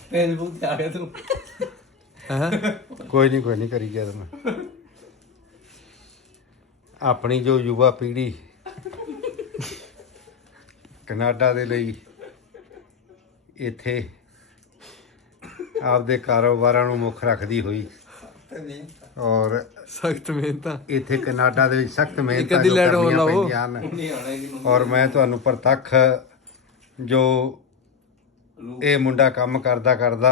Facebook पे आ गया तू। ਕੋਈ ਨਹੀਂ ਕਰੀ ਗਿਆ ਮੈਂ ਆਪਣੀ ਜੋ ਯੁਵਾ ਪੀੜ੍ਹੀ ਕਨਾਡਾ ਦੇ ਲਈ ਇੱਥੇ ਆਪਦੇ ਕਾਰੋਬਾਰਾਂ ਨੂੰ ਮੁੱਖ ਰੱਖਦੀ ਹੋਈ ਔਰ ਸਖਤ ਮਿਹਨਤਾਂ ਇੱਥੇ ਕਨਾਡਾ ਦੇ ਵਿੱਚ ਸਖਤ ਮਿਹਨਤਾਂ ਇੱਕ ਅੱਧੀ ਲੈਟ ਹੋਰ ਕਰਨੀਆਂ ਲਾਓ। ਪੈਂਦੀਆਂ ਹਨ नहीं आना है कि ਔਰ ਮੈਂ ਤੁਹਾਨੂੰ ਪ੍ਰਤੱਖ ਜੋ ਇਹ ਮੁੰਡਾ ਕੰਮ ਕਰਦਾ ਕਰਦਾ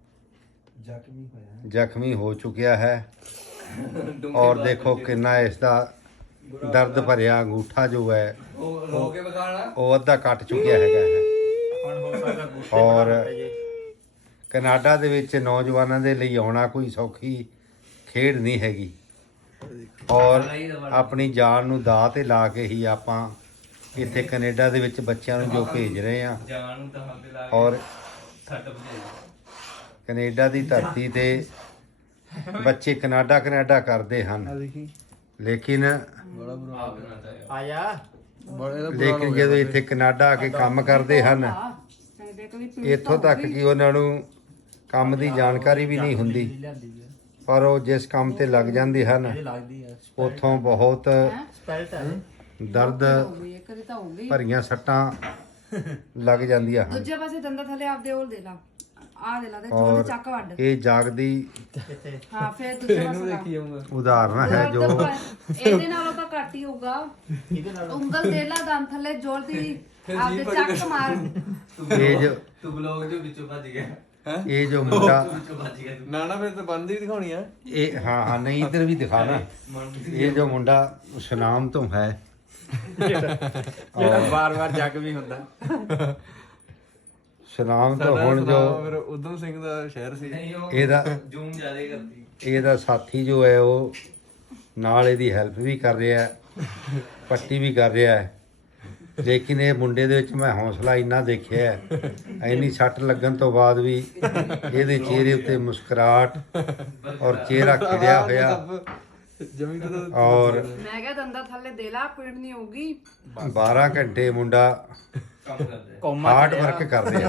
ਜ਼ਖਮੀ ਹੋ ਚੁੱਕਿਆ ਹੈ ਔਰ ਦੇਖੋ ਕਿੰਨਾ ਇਸ ਦਾ ਦਰਦ ਭਰਿਆ ਅੰਗੂਠਾ ਜੋ ਹੈ वो रो के बखाना। ਉਹ ਅੱਧਾ ਕੱਟ ਚੁੱਕਿਆ ਹੈਗਾ ਹੈ ਔਰ ਕਨਾਡਾ ਦੇ ਵਿੱਚ ਨੌਜਵਾਨਾਂ ਦੇ ਲਈ ਆਉਣਾ ਕੋਈ ਸੌਖੀ ਖੇਡ ਨਹੀਂ ਹੈਗੀ ਔਰ ਆਪਣੀ ਜਾਨ ਨੂੰ ਦਾਅ ਤੇ ਲਾ ਕੇ ਹੀ ਆਪਾਂ ਇੱਥੇ ਕੈਨੇਡਾ ਦੇ ਵਿੱਚ ਬੱਚਿਆਂ ਨੂੰ ਜੋ ਭੇਜ ਰਹੇ ਆ जान तो हाथ पे ला ਔਰ सट बजे। ਕੈਨੇਡਾ ਦੀ ਧਰਤੀ ਤੇ ਬੱਚੇ ਕੈਨੇਡਾ ਕਰਦੇ ਹਨ ਲੇਕਿਨ ਬੜਾ ਬੁਰਾ आप बनाता है। ਲੇਕਿਨ ਜਦੋਂ ਇੱਥੇ ਕੈਨੇਡਾ ਆ ਕੇ ਕੰਮ ਕਰਦੇ ਹਨ ਇੱਥੋਂ ਤੱਕ ਕਿ ਉਹਨਾਂ ਨੂੰ ਕੰਮ ਦੀ ਜਾਣਕਾਰੀ ਵੀ ਨਹੀਂ ਹੁੰਦੀ ਪਰ ਉਹ ਜਿਸ ਕੰਮ ਤੇ ਲੱਗ ਜਾਂਦੇ ਹਨ ਉੱਥੋਂ ਬਹੁਤ ਦਰਦ ਭਰੀਆਂ ਸੱਟਾਂ ਲੱਗ ਜਾਂਦੀਆਂ ਹਨ ਦੂਜੇ ਪਾਸੇ ਦੰਦਾ ਥੱਲੇ ਆਪਦੇ ਉਹ ਦੇ ਲਾ ਆ ਦੇ ਲਾ ਤੇ ਔਰ ਥੋੜੀ ਚੱਕ ਵੱਢ ਇਹ ਜਾਗਦੀ ਹਾਂ ਫੇਰ ਦੂਜੇ ਪਾਸੇ ਲਾ। ਦੇਖੀ ਜਾਊਂਗਾ ਉਦਾਹਰਨ ਹੈ ਜੋ ਇਹਦੇ ਨਾਲੋਂ ਤਾਂ ਘੱਟ ਹੀ ਹੋਊਗਾ ਉਂਗਲ ਦੇ ਲਾ ਦੰਦ ਥੱਲੇ ਜੋੜਦੀ ਆਪਦੇ ਚੱਕ ਮਾਰ ਇਹ ਜੋ तू ब्लॉग जो बिचो भज गया। ਇਹ ਜੋ ਮੁੰਡਾ बिचो भज गया तू। ਨਾ ਫਿਰ ਤਾਂ ਬੰਦ ਹੀ ਦਿਖਾਉਣੀ ਆ ਇਹ ਹਾਂ ਨਹੀਂ ਇੱਧਰ ਵੀ ਦਿਖਾਣਾ ਇਹ ਜੋ ਮੁੰਡਾ ਸੁਨਾਮ ਤੋਂ ਹੈ ਜਿਹੜਾ ਵਾਰ-ਵਾਰ ਜੱਗ ਵੀ ਹੁੰਦਾ ਸੁਨਾਮ ਤੋਂ ਸਾਡਾ ਹੁਣ ਫਿਰ ਜੋ ਉਦਮ ਸਿੰਘ ਦਾ ਸ਼ਹਿਰ ਸੀ नहीं वो ਇਹਦਾ जूम ज्यादा ही करती। ਇਹਦਾ ਸਾਥੀ ਜੋ ਹੈ ਉਹ ਨਾਲ ਇਹਦੀ ਹੈਲਪ ਵੀ ਕਰ ਰਿਹਾ ਹੈ ਪੱਟੀ ਵੀ ਕਰ ਰਿਹਾ ਹੈ ਲੇਕਿਨ ਇਹ ਮੁੰਡੇ ਦੇ ਵਿੱਚ ਮੈਂ ਹੌਸਲਾ ਇੰਨਾ ਦੇਖਿਆ ਹੈ ਇੰਨੀ ਸੱਟ ਲੱਗਣ ਤੋਂ ਬਾਅਦ ਵੀ ਇਹਦੇ ਚਿਹਰੇ ਉੱਤੇ ਮੁਸਕਰਾਹਟ ਔਰ ਚਿਹਰਾ ਖਿੜਿਆ ਹੋਇਆ ਜਮੀ ਤਾਂ ਔਰ ਮੈਂ ਕਿਹਾ ਦੰਦਾ ਥੱਲੇ ਦੇ ਲਾ ਪੀੜ ਨਹੀਂ ਹੋਊਗੀ 12 ਘੰਟੇ ਮੁੰਡਾ काम करते हैं। ਕੌਮਾ ਹਾਰਡ ਵਰਕ ਕਰ ਰਿਹਾ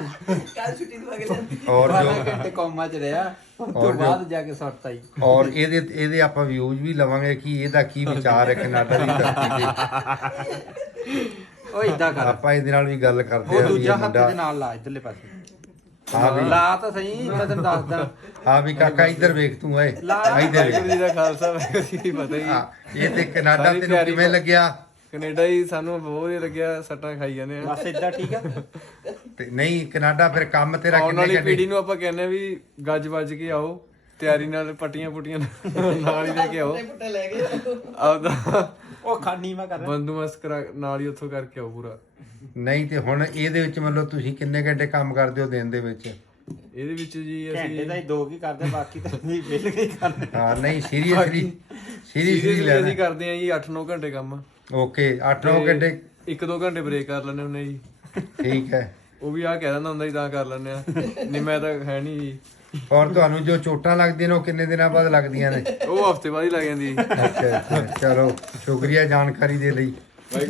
ਔਰ ਜੋ ਘੰਟੇ ਕੌਮਾ ਚ ਰਿਹਾ ਉਸ ਤੋਂ ਔਰ ਜੋ- ਬਾਅਦ ਜਾ ਕੇ ਸੁੱਟ ਆਈ ਔਰ ਇਹਦੇ ਆਪਾਂ ਵਿਊਜ਼ ਵੀ ਲਵਾਂਗੇ ਕਿ ਇਹਦਾ ਕੀ ਵਿਚਾਰ ਹੈ ਕੈਨੇਡਾ ਦੀ ਧਰਤੀ ਤੇ ਉਹ ਇਦਾਂ ਕਰ ਆਪਾਂ ਇਹਦੇ ਨਾਲ ਵੀ ਗੱਲ ਕਰਦੇ ਉਹ ਆ ਵੀ ਦੂਜਾ ਇਹ ਹੱਥ ਮੁੰਡਾ ਦੇ ਨਾਲ ਲਾ ਇਧਰਲੇ ਪਾਸੇ ਹਾਂ ਵੀ ਲਾ ਤਾਂ ਸਹੀ ਮੈਂ ਤੈਨੂੰ ਦੱਸਦਾ ਹਾਂ ਵੀ ਕਾਕਾ ਇੱਧਰ ਵੇਖ ਤੂੰ ਓਏ ਇੱਧਰ ਵਾਹਿਗੁਰੂ ਵੇਖ ਜੀ ਦਾ ਖਾਲਸਾ ਵਾਹਿਗੁਰੂ ਜੀ ਕੀ ਫਤਿਹ ਜੀ ਹਾਂ, ਇਹ ਤੇ ਕੈਨੇਡਾ ਸਾਰੀ ਤੈਨੂੰ ਤਿਆਰੀ ਕਿਵੇਂ ਲੱਗਿਆ ਕੈਨੇਡਾ ਹੀ ਸਾਨੂੰ ਬਹੁਤ ਹੀ ਲੱਗਿਆ ਸੱਟਾਂ ਖਾਈ ਜਾਂਦੇ ਆ ਬਸ ਇਦਾਂ ਠੀਕ ਆ ਤੇ ਨਹੀਂ ਕੈਨੇਡਾ ਫਿਰ ਕੰਮ ਤੇਰਾ ਆਉਣ ਕਿੰਨੇ ਵਾਲੀ ਘੰਟੇ ਪੀੜ੍ਹੀ ਨੂੰ ਆਪਾਂ ਕਹਿੰਦੇ ਆ ਵੀ ਗੱਜ ਵੱਜ ਕੇ ਆਓ ਤਿਆਰੀ ਨਾਲ ਪੱਟੀਆਂ ਪੁੱਟੀਆਂ ਨਾਲ ਹੀ ਲੈ ਕੇ ਆਓ ਆਪਦਾ ਉਹ ਖਾਨੀ ਮੈਂ ਕਰ ਬੰਦੋਬਸਤ ਕਰਾ ਨਾਲ ਹੀ ਉੱਥੋਂ ਕਰਕੇ ਆਓ ਪੂਰਾ ਨਹੀਂ ਤੇ ਹੁਣ ਇਹਦੇ ਵਿੱਚ ਮਤਲਬ ਤੁਸੀਂ ਕਿੰਨੇ ਘੰਟੇ ਕੰਮ ਕਰਦੇ ਹੋ ਦਿਨ ਦੇ ਵਿੱਚ ਇਹਦੇ ਵਿੱਚ ਜੀ ਘੰਟੇ ਦਾ ਅਸੀਂ ਹੀ ਦੋ ਕੀ ਕਰਦੇ ਬਾਕੀ ਤਾਂ ਨਹੀਂ ਵੇਲ ਕੇ ਕਰਦੇ ਹਾਂ ਨਹੀਂ ਸੀਰੀਅਸਲੀ ਸੀਰੀਅਸਲੀ ਲੈਣਾ ਅਸੀਂ ਕਰਦੇ ਆ ਜੀ 8-9 ਘੰਟੇ ਕੰਮ ਓਕੇ 8-9 ਘੰਟੇ 1-2 ਘੰਟੇ ਬ੍ਰੇਕ ਕਰ ਲੈਂਦੇ ਹੁੰਦੇ ਜੀ ਠੀਕ ਹੈ ਉਹ ਵੀ ਆਹ ਕਹਿ ਦਿੰਦਾ ਹੁੰਦਾ ਜੀ ਤਾਂ ਕਰ ਲੈਂਦੇ ਆ ਨਹੀਂ ਮੈਂ ਤਾਂ ਹੈ ਨਹੀਂ ਜੀ ਔਰ ਤੁਹਾਨੂੰ ਜੋ ਚੋਟਾਂ ਲੱਗਦੀਆਂ ਨੇ ਉਹ ਕਿੰਨੇ ਦਿਨਾਂ ਬਾਅਦ ਲੱਗਦੀਆਂ ਨੇ ਉਹ ਹਫਤੇ ਬਾਅਦ ਹੀ ਲੱਗ ਜਾਂਦੀ ਜੀ ਅੱਛਾ ਚਲੋ ਸ਼ੁਕਰੀਆ ਜਾਣਕਾਰੀ ਦੇ ਲਈ